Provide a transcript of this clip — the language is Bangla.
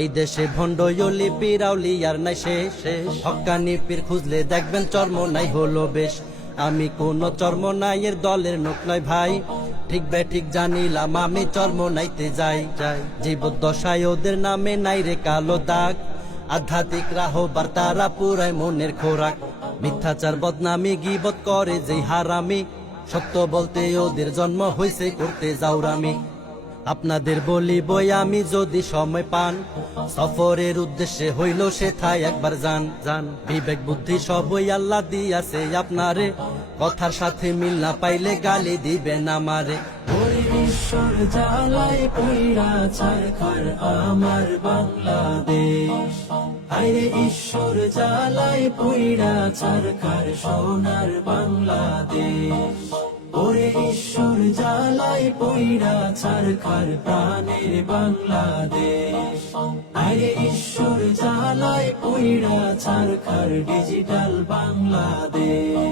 এই দেশে ভণ্ড লিপির আউলিয়ার নাই শেষ, হক্কানি পীর খুঁজলে দেখবেন চর্ম নাই হলো বেশ। আমি কোন চর্ম নাইয়ের দলের নোক নয় ভাই, ঠিক ঠিক জানিলাম আমি চর্ম নাইতে যাই। জীবদ্দশায় ওদের নামে নাই রে কালো দাগ, আধ্যাত্মিক রাহবার তারা পুরাই মনের খোরাক। মিথ্যাচার বদনামি গীবত করে যেই হারামি, সত্য বলতে ওদের জন্ম হইছে করতে যাওরামি। আপনাদের বলিবই আমি যদি সময় পান, সফরের উদ্দেশ্যে হইল সেথায় একবার যান। বিবেক বুদ্ধি সবই আল্লাহ দিয়াছে আপনারে, কথার সাথে মিল না পাইলে গালি দিবেন আমারে। ঈশ্বর জ্বালায় পইড়া ছারখার আমার বাংলাদেশ, আরে ঈশ্বর জ্বালায় পইড়া ছারখার সোনার বাংলাদেশ। ওরে ঈশ্বর জ্বালায় পইড়া ছারখার প্রাণের বাংলাদেশ, আরে ঈশ্বর জ্বালায় পইড়া ছারখার ডিজিটাল বাংলাদেশ।